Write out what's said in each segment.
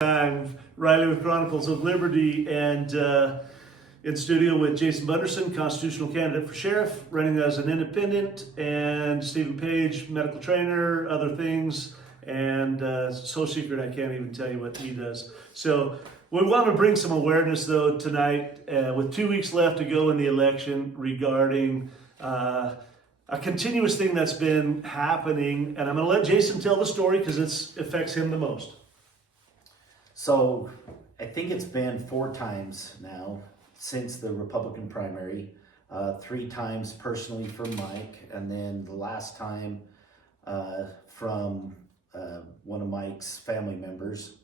Time, Riley with Chronicles of Liberty, and in studio with Jason Bunderson, constitutional candidate for sheriff, running as an independent, and Stephen Page, medical trainer, other things, and so secret I can't even tell you what he does. So we want to bring some awareness though tonight, with 2 weeks left to go in the election, regarding a continuous thing that's been happening, and I'm going to let Jason tell the story because it affects him the most. So I think it's been 4 times now since the Republican primary, 3 times personally from Mike, and then the last time from one of Mike's family members.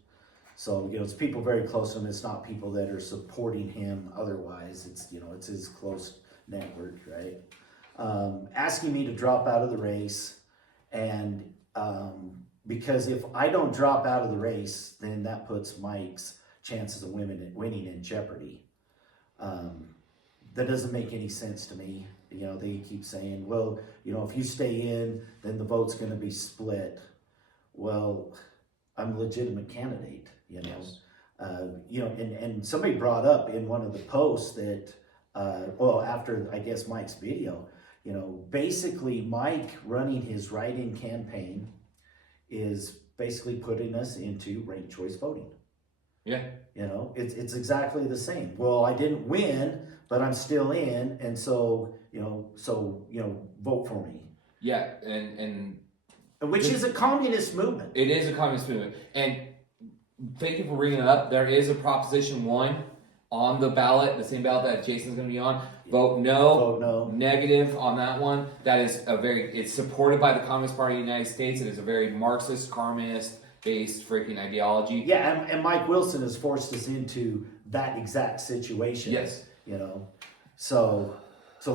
So, it's people very close to him. It's not people that are supporting him otherwise. It's, it's his close network, right? Asking me to drop out of the race, and because if I don't drop out of the race, then that puts Mike's chances of winning in jeopardy. That doesn't make any sense to me. They keep saying, well, if you stay in, then the vote's going to be split. Well, I'm a legitimate candidate, Yes. And somebody brought up in one of the posts that, after, I guess, Mike's video, basically Mike running his write-in campaign is basically putting us into ranked choice voting. Yeah. It's exactly the same. Well, I didn't win, but I'm still in, and so vote for me. Yeah, and which is a communist movement. it is a communist movement. And thank you for bringing it up. There is a Proposition 1 on the ballot, the same ballot that Jason's going to be on. Vote no. Vote no. Negative on that one. That is it's supported by the Communist Party of the United States. It is a very Marxist, communist-based freaking ideology. Yeah, and Mike Wilson has forced us into that exact situation. Yes. So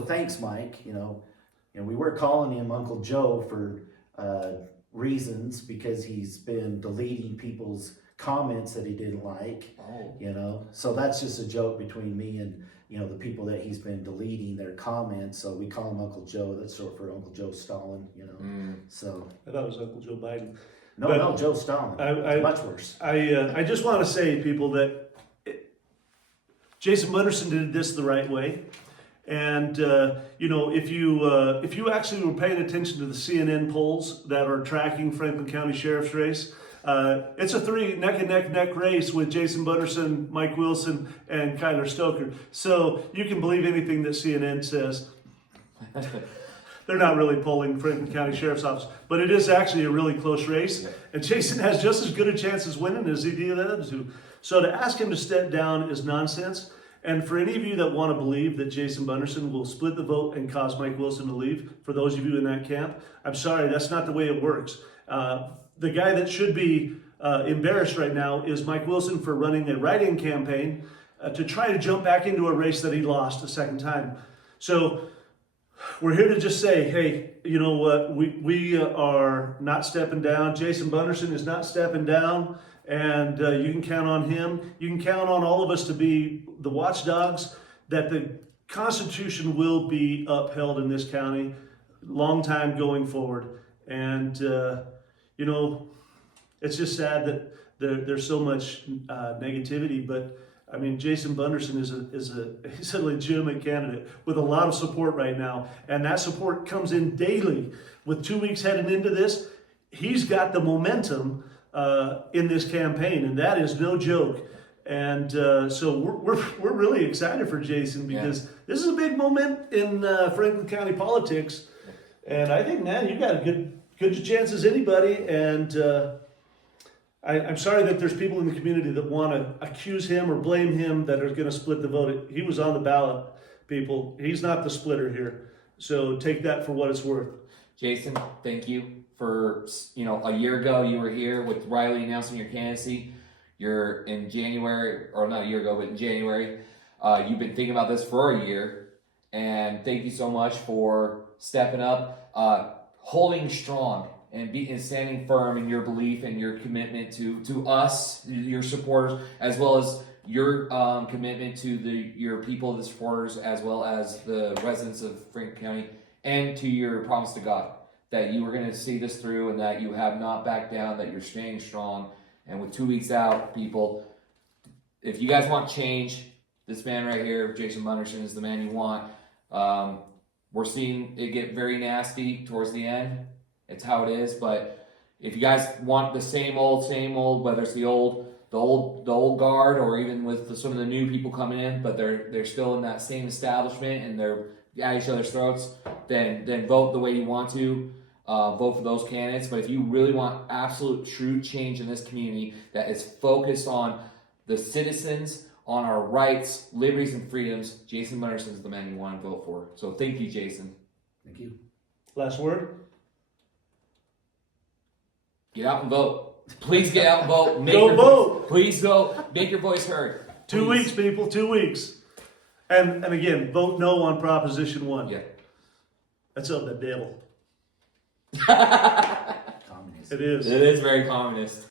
thanks, Mike. We were calling him Uncle Joe for reasons, because he's been deleting people's comments that he didn't like. Oh. So that's just a joke between me and the people that he's been deleting their comments. So we call him Uncle Joe. That's short for Uncle Joe Stalin. So I thought it was Uncle Joe Biden. no, Joe Stalin. It's much worse. I just want to say, people, that Jason Bunderson did this the right way. And if you actually were paying attention to the CNN polls that are tracking Franklin County Sheriff's race, it's a 3 neck race with Jason Bunderson, Mike Wilson, and Kyler Stoker. So you can believe anything that CNN says. They're not really polling Franklin County Sheriff's Office, but it is actually a really close race. And Jason has just as good a chance as winning as he did the other two. So to ask him to step down is nonsense. And for any of you that want to believe that Jason Bunderson will split the vote and cause Mike Wilson to leave, for those of you in that camp, I'm sorry, that's not the way it works. The guy that should be embarrassed right now is Mike Wilson for running a write-in campaign to try to jump back into a race that he lost a second time. So we're here to just say, hey, you know what? We are not stepping down. Jason Bunderson is not stepping down. And you can count on him. You can count on all of us to be the watchdogs, that the Constitution will be upheld in this county long time going forward. And, it's just sad that there's so much negativity. But, I mean, Jason Bunderson he's a legitimate candidate with a lot of support right now. And that support comes in daily. With 2 weeks heading into this, he's got the momentum in this campaign, and that is no joke. And so we're really excited for Jason, because this is a big moment in Franklin County politics. And I think, man, you got a good chance as anybody. And I'm sorry that there's people in the community that want to accuse him or blame him that are going to split the vote. He was on the ballot, people. He's not the splitter here. So take that for what it's worth. Jason, thank you. For a year ago, you were here with Riley announcing your candidacy. You're in January, or not a year ago, but in January. You've been thinking about this for a year, and thank you so much for stepping up, holding strong, and standing firm in your belief and your commitment to us, your supporters, as well as your commitment to your people, the supporters, as well as the residents of Franklin County, and to your promise to God that you were going to see this through, and that you have not backed down, that you're staying strong, And with 2 weeks out, people, if you guys want change, this man right here, Jason Bunderson, is the man you want. We're seeing it get very nasty towards the end. It's how it is. But if you guys want the same old, whether it's the old guard or even with some of the new people coming in, but they're still in that same establishment and they're at each other's throats, then vote the way you want to. Vote for those candidates. But if you really want absolute true change in this community that is focused on the citizens, on our rights, liberties, and freedoms, Jason Bunderson is the man you want to vote for. So thank you, Jason. Thank you. Last word? Get out and vote. Please get out and vote. Go vote. Please go. Make your voice heard. 2 Please. weeks, people, 2 weeks. And again, vote no on Proposition 1. Yeah. That's of the devil. Communism. It is. It is very communist.